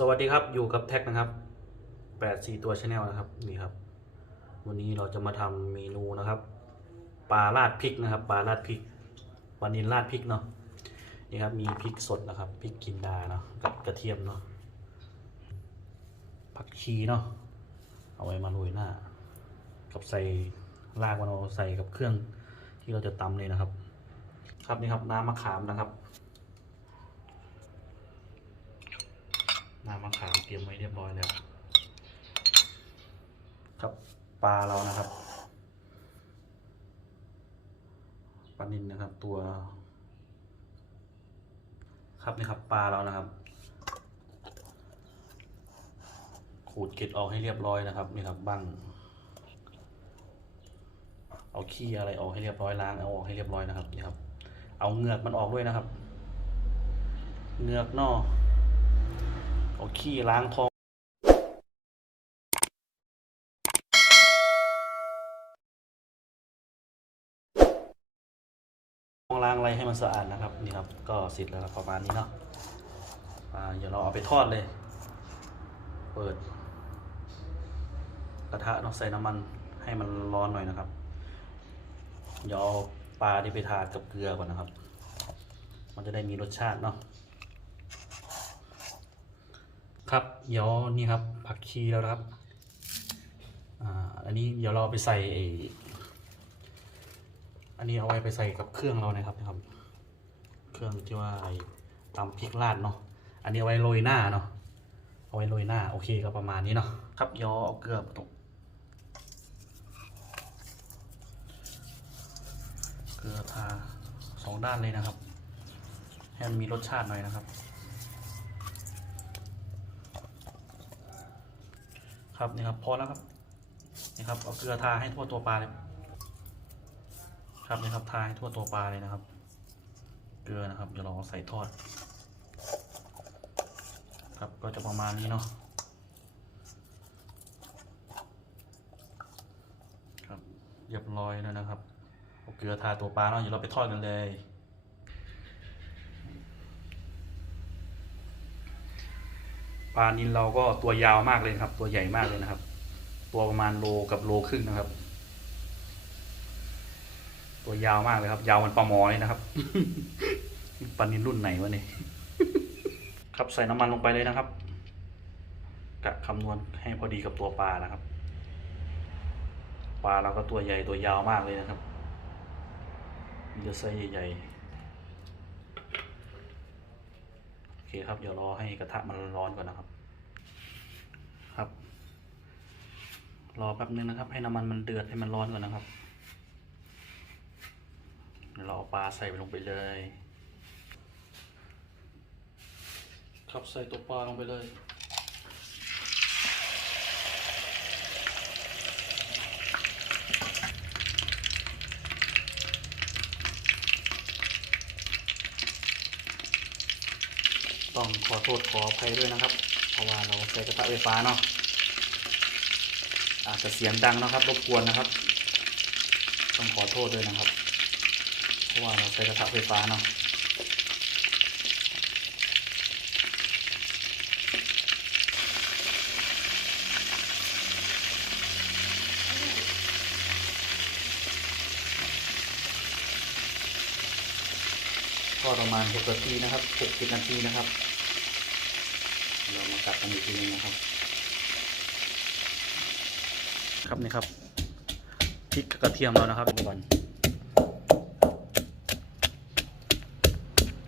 สวัสดีครับ อยู่กับแท็กนะครับแปดสี่ตัวชาแนลนะครับนี่ครับ วันนี้เราจะมาทำเมนูนะครับปลาราดพริกนะครับปลาราดพริกวานิลราดพริกเนาะนี่ครับมีพริกสดนะครับพริกกินดาเนาะกับกระเทียมเนาะผักชีเนาะเอาไว้มาโรยหน้า กับใส่รากมะนาใส่กับเครื่องที่เราจะตำเลยนะครับ ครับนี่ครับน้ำมะขามนะครับ น้ำมะขามเตรียมไว้เรียบร้อยแล้ว ครับปลาเรานะครับปลานินนะครับ ตัว ครับนี่ครับปลาเรานะครับ ขูดเกล็ดออกให้เรียบร้อยนะครับนี่ครับบั้งเอาขี้อะไรออกให้เรียบร้อยล้างเอาออกให้เรียบร้อยนะครับนี่ครับ เอาเหงือกมันออกด้วยนะครับเหงือกนอก เอาขี้ล้างท้องล้างอะไรให้มันสะอาดนะครับนี่ครับ ก็เสร็จแล้วประมาณนี้เนาะเดี๋ยวเราเอาไปทอดเลย เปิด กระทะเนาะใส่น้ำมันให้มันร้อนหน่อยนะครับเดี๋ยวเอปลาที่ไปทากับเกลือก่อนนะครับ มันจะได้มีรสชาติเนาะ ครับเดี๋ยวนี่ครับผักชีแล้วนะครับอ่าอันนี้เดี๋ยวเราไปใส่ไอ้อันนี้เอาไว้ไปใส่กับเครื่องเรานะครับนะครับ เครื่องที่ว่าไอ้ตำพริกราดเนาะอันนี้เอาไว้โรยหน้าเนาะเอาไว้โรยหน้าโอเคก็ประมาณนี้เนาะครับเดี๋ยวเอาเกลือตกเกลือทาสองด้านเลยนะครับให้มันมีรสชาติหน่อยนะครับ ครับนี่ครับพอแล้วครับนี่ครับเอาเกลือทาให้ทั่วตัวปลาเลยครับนี่ครับทาให้ทั่วตัวปลาเลยนะครับ เกลือนะครับเดี๋ยวเราเอาใส่ทอด ครับก็จะประมาณนี้เนาะครับเรียบร้อยแล้วนะครับเอาเกลือทาตัวปลาเนาะเดี๋ยวเราไปทอดกันเลย ปลานิลเราก็ตัวยาวมากเลยครับ ตัวใหญ่มากเลยนะครับ ตัวประมาณโลกับโลครึ่งนะครับ ตัวยาวมากเลยครับ ยาวเหมันปลาหมอเลยนะครับปลานิลรุ่นไหนวะเนี่ยครับใส่น้ำมันลงไปเลยนะครับกะคำนวณให้พอดีกับตัวปลานะครับ ปลาเราก็ตัวใหญ่ตัวยาวมากเลยนะครับมีแต่ไซส์ใหญ่ๆโอ เคครับ เดี๋ยวรอให้กระทะมันร้อนก่อนนะครับ ครับ รอแป๊บนึงนะครับ ให้น้ำมันมันเดือดให้มันร้อนก่อนนะครับเดี๋ยวเราเอาปลาใส่ไปลงไปเลย ครับใส่ตัวปลาลงไปเลย ต้องขอโทษขออภัยด้วยนะครับ เพราะว่าเราใช้กระทะไฟฟ้าเนาะอาจจะเสียงดังนะครับรบกวนนะครับ ต้องขอโทษด้วยนะครับ เพราะว่าเราใช้กระทะไฟฟ้าเนาะก็ประมาณ6นาทีนะครับ 60นาทีนะครับ เรามากลับกันอีกทีนึงนะครับ ครับนี่ครับพริกกับกระเทียมเรานะครับก่อน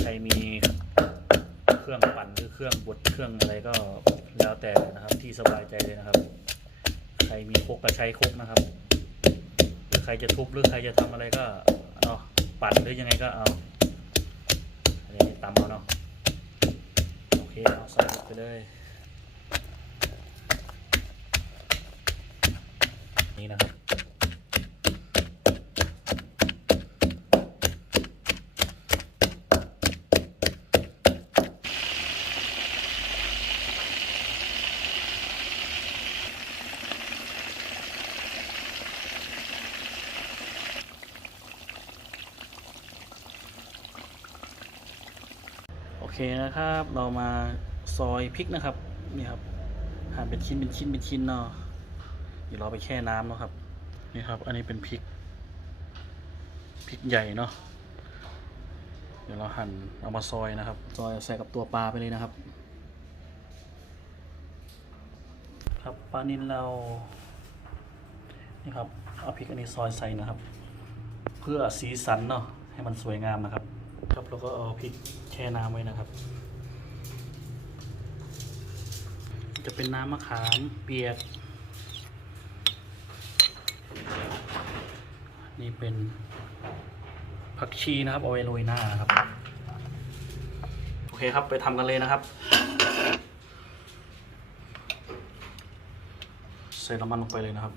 ใครมีเครื่องปั่นหรือเครื่องบดเครื่องอะไรก็แล้วแต่นะครับที่สบายใจเลยนะครับ ใครมีครกก็ใช้ครกนะครับหรือใครจะทุบหรือใครจะทำอะไรก็เอาปั่นหรือยังไงก็เอาอันนี้ตำเอาเนาะ เคเอาใส่ไปเลยนี่นะครับ เคนะครับ เรามาซอยพริกนะครับนี่ครับหั่นเป็นชิ้นเป็นชิ้นเป็นชิ้นเนาะเดี๋ยวเราไปแช่น้ำเนาะครับนี่ครับ อันนี้เป็นพริกพริกใหญ่เนาะเดี๋ยวเราหั่นเอามาซอยนะครับ ซอยใส่กับตัวปลาไปเลยนะครับ ครับปลานิลเรานี่ครับเอาพริกอันนี้ซอยใส่นะครับ เพื่อสีสันเนาะให้มันสวยงามนะครับ ครับแล้วก็เอาพริก ช่น้ำไว้นะครับ จะเป็นน้ำมะขามเปียก นี่เป็นผักชีนะครับเอาไว้โรยหน้านะครับ โอเคครับไปทำกันเลยนะครับ ใส่น้ำมันลงไปเลยนะครับ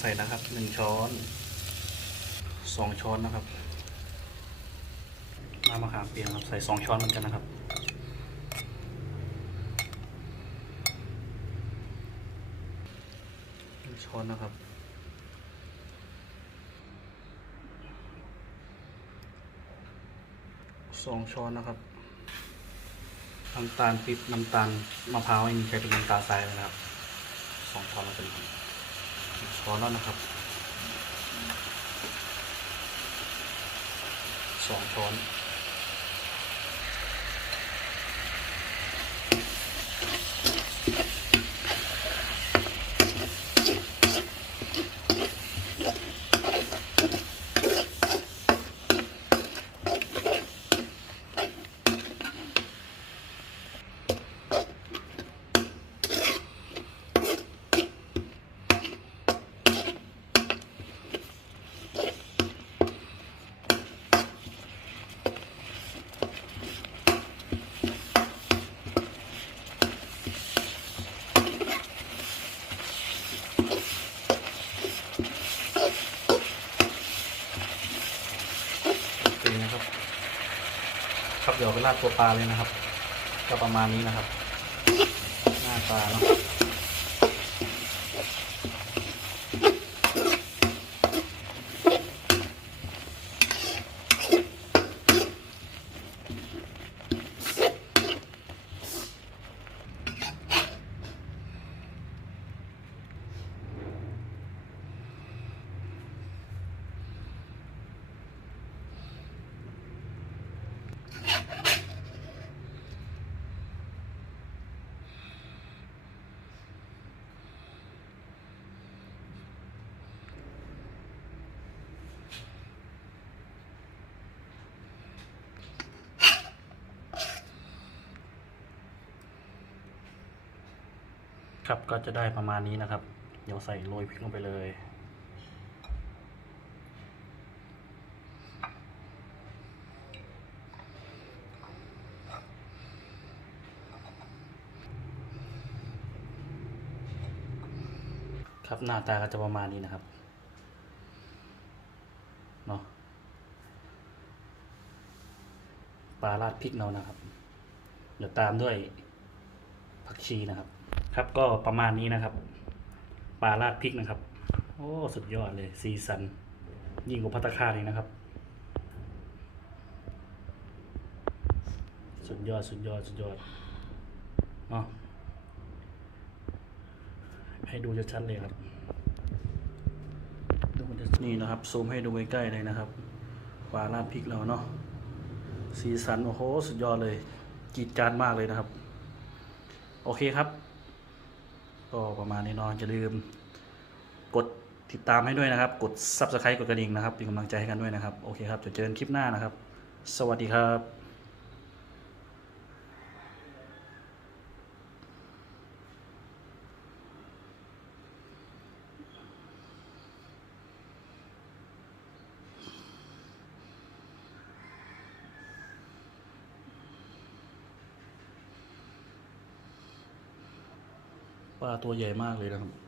ใส่นะครับหนึ่งช้อนสองช้อนนะครับน้ำมะขามเปียกครับใส่สองช้อนเหมือนกันนะครับหนึ่งช้อนนะครับสองช้อนนะครับน้ำตาลปิ๊บน้ำตาลมะพร้าวไม่มีใช้เป็นน้ำตาลทรายเลยนะครับสองช้อนแล้วกัน ช้อนแล้วนะครับสองช้อน เดี๋ยวไปราดตัวปลาเลยนะครับ ก็ประมาณนี้นะครับ หน้าปลาเนาะ ครับก็จะได้ประมาณนี้นะครับ เดี๋ยวใส่โรยพริกลงไปเลย ครับหน้าตาก็จะประมาณนี้นะครับเนาะปลาราดพริกเรานะครับ เดี๋ยวตามด้วยผักชีนะครับ ครับก็ประมาณนี้นะครับปลาราดพริกนะครับ โอ้สุดยอดเลยสีสัน ยิ่งกว่าพัตคาเลยนะครับ สุดยอดสุดยอดสุดยอดเนาะให้ดูชัดๆเลยครับดูมันจะนี่นะครับซูมให้ดูใกล้ๆเลยนะครับปลาราดพริกเราเนาะสีสันโอ้โหสุดยอดเลยจีดจานมากเลยนะครับ โอเคครับ ก็ประมาณนี้เนาะอย่าลืม กดติดตามให้ด้วยนะครับ กด subscribe กดกระดิ่งนะครับ เป็นกำลังใจให้กันด้วยนะครับ โอเคครับเดี๋ยวเจอกันคลิปหน้านะครับ สวัสดีครับ ปลาตัวใหญ่มากเลยนะครับ